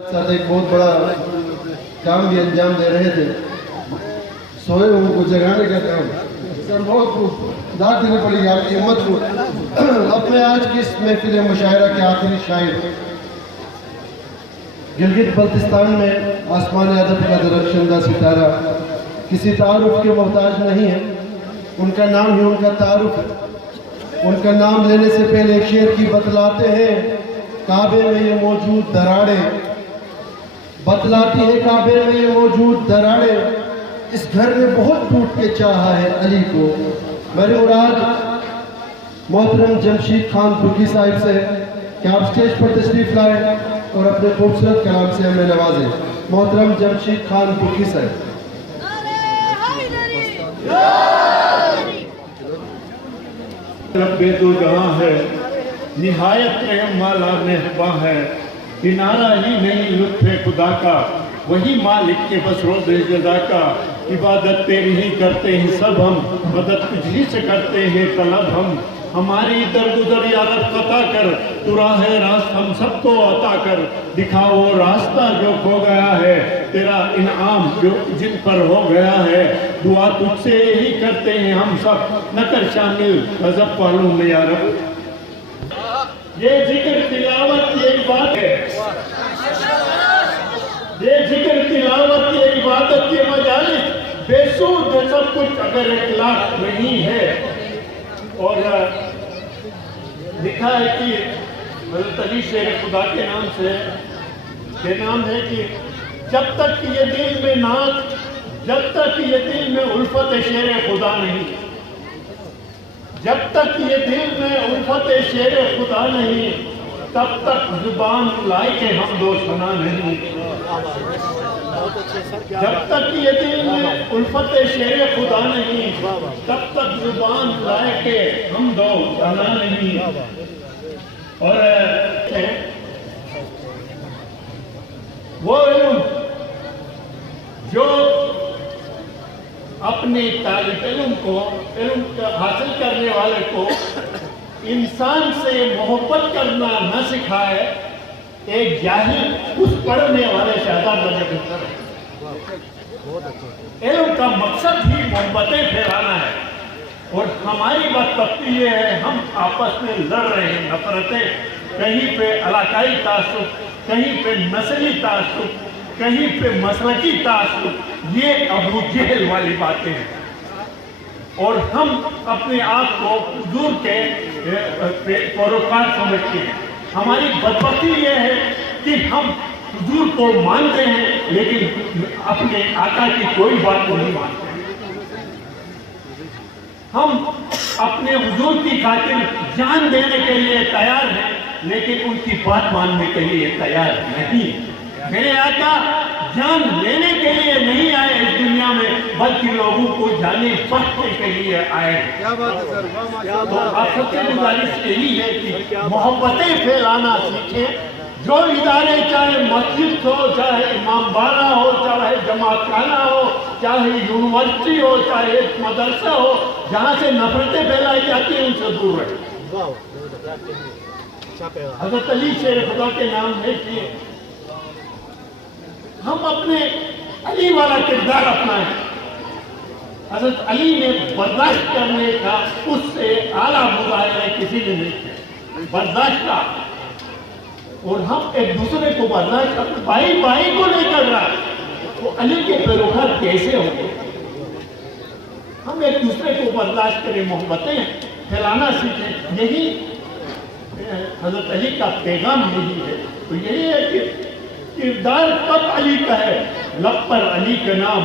साथ एक बहुत बड़ा काम भी अंजाम दे रहे थे, सोए हुए को जगाने का काम। सर बहुत दाद देनी पड़ी आपकी हिम्मत को। अब मैं आज की इस महफिल मुशायरा के आखिरी शायर, गिलगित बल्तिस्तान में आसमान अदब का दरख्शंदा सितारा किसी तारुफ के मोहताज नहीं है, उनका नाम ही उनका तारुफ है। उनका नाम लेने से पहले एक शेर की बतलाते हैं, काबे में ये मौजूद दराड़ें बतलाती है, काबे में ये मौजूद दराड़ें इस घर में बहुत टूट के चाहा है अली को। मेरी मुराद मोहतरम जमशीद खान तुर्की साहिब से कि आप स्टेज पर तशरीफ लाए और अपने खूबसूरत कलाम से हमें नवाजें। मोहतरम जमशीद खान तुर्की साहिब। रब्बे दो जहां है, निहायत रहम वाला मेहरबां है, किनारा ही नहीं लुत्फ़े खुदा का, वही मालिक के बस रोज़े जज़ा का। इबादत तेरी ही करते हैं सब हम, मदद तुझी से करते हैं तलब हम। हमारी दरगुजर या रब कता कर, तू राह रास्त हम सबको अता कर। दिखा वो रास्ता जो खो गया है, तेरा इनाम जो जिन पर हो गया है। दुआ तुझसे यही करते हैं हम सब, न कर शामिल गज़ब वालों में या रब। ये जिक्र तिलावत ये इबादत है, ये जिक्र तिलावत ये इबादत ये मजालिस बेसूद है सब कुछ अगर इखलास नहीं है। और लिखा है कि हज़रत अली शेर खुदा के नाम से ये नाम है कि जब तक ये दिल में नात, जब तक ये दिल में उल्फत शेर खुदा नहीं, जब तक ये दिल में उल्फत शेर खुदा नहीं, तब तक जुबान लायक हम दो सना नहीं। जब तक ये दिल में उल्फत शेर खुदा नहीं, तब तक जुबान लायक हम दो सना नहीं। और वो जो अपने तालिब इल्म को, इल्म हासिल करने वाले को इंसान से मोहब्बत करना न सिखाए, एक जाहिल उस पढ़ने वाले से ज़्यादा बेहतर है। इल्म का मकसद ही मोहब्बतें फैलाना है, और हमारी बदबख्ती ये है हम आपस में लड़ रहे हैं नफरतें, कहीं पे इलाकाई तासुब, कहीं पे नस्ली तासुब, कहीं पे मसलकी तासुब। ये अबू जहल वाली बातें हैं, और हम अपने आप को हुजूर के पैरोकार समझते हैं। हमारी बदबख्ती ये है कि हम हुजूर को मानते हैं लेकिन अपने आका की कोई बात को नहीं मानते। हम अपने हुजूर की खातिर जान देने के लिए तैयार हैं, लेकिन उनकी बात मानने के लिए तैयार नहीं। मेरे आका जान लेने के लिए नहीं आए इस दुनिया में, बल्कि लोगों को जाने बख्शने के लिए आए। क्या बात है सर। तो आप सबसे गुजारिश यही है कि मोहब्बतें फैलाना सीखें। जो इदारे, चाहे मस्जिद हो, चाहे इमाम बाड़ा हो, चाहे जमात खाना हो, चाहे यूनिवर्सिटी हो, चाहे मदरसा हो, जहाँ से नफरतें फैलाई जाती हैं उनसे दूर रहे। हज़रत अली शेर खुदा के नाम है कि हम अपने अली वाला किरदार अपनाएं। हज़रत अली ने बर्दाश्त करने का उससे आला मुजाहिरा किसी ने नहीं किया, बर्दाश्त का। और हम एक दूसरे को बर्दाश्त करते, भाई भाई को नहीं कर रहा, वो अली के पैरोकार कैसे होंगे? हम एक दूसरे को बर्दाश्त करें, मोहब्बतें फैलाना सीखें। यही हज़रत अली का पैगाम यही है। तो यही है कि किरदार कब अली का है, लब पर अली का नाम,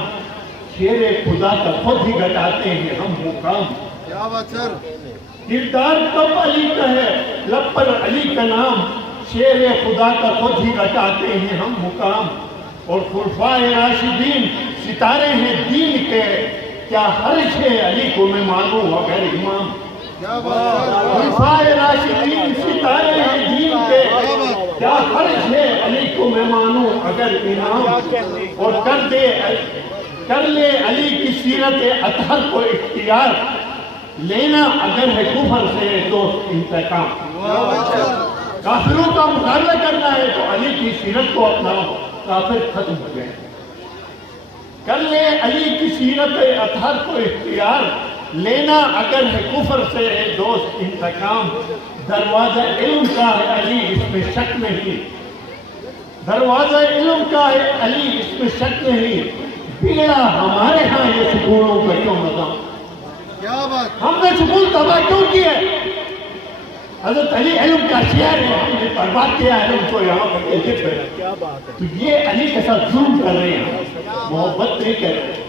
शेरे खुदा का खुद ही घटाते हैं हम मुकाम। क्या बात सर। किरदार कब अली का है, लब पर अली का नाम, शेरे खुदा का खुद ही घटाते हैं हम मुकाम। और खुलफाए राशिदीन सितारे हैं दीन के, क्या हर्ज है अली को मैं मानूं अगर इमाम। क्या बात है। खुलफाए राशिदीन सितारे हैं दीन के, क्या फर्ज है अली को मैं मानूं अगर इमाम। और कर ले अली की सीरत अतहर को इख्तियार, लेना अगर है कुफर से तो इंतकाम। کافروں کا مقابلہ کرنا ہے تو علی کی سیرت کو اپناؤ، کافر ختم ہو گئے۔ کر لے علی کی سیرت اطہر کو اختیار، لینا اگر ہے کفر سے اے دوست انتقام، دروازہ علم کا ہے علی اس میں شک نہیں، دروازہ علم کا ہے علی اس میں شک نہیں، بگڑا ہمارے ہاں یہ سکونوں کا کیوں نظام، کیا بات، ہم نے سکون تباہ کیوں کیا ہے؟ حضرت علی علم کا شعر ہے، ہم نے برباد کیا علم کو یہاں پر ایجت ہے، تو یہ علی کے ساتھ ظلم کر رہے ہیں، محبت نہیں کر رہے ہیں۔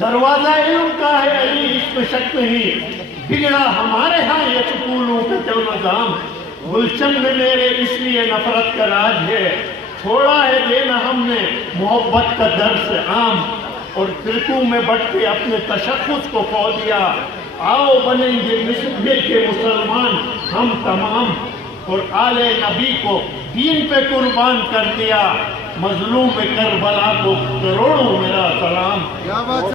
دروازہ علم کا ہے علی اس میں شک نہیں، بگڑا ہمارے ہاں یہ سکونوں کا کیوں نظام، گلشن میں میرے اس لیے نفرت کا راج ہے، چھوڑا ہے دینا ہم نے محبت کا درس عام، اور فرقوں میں بٹ کے اپنے تشخص کو کھو دیا، آؤ بنیں گے مل کے مسلمان ہم تمام، اور آل نبی کو دین پہ قربان کر دیا، مظلوم کربلا کو کروڑوں میرا سلام۔ کیا بات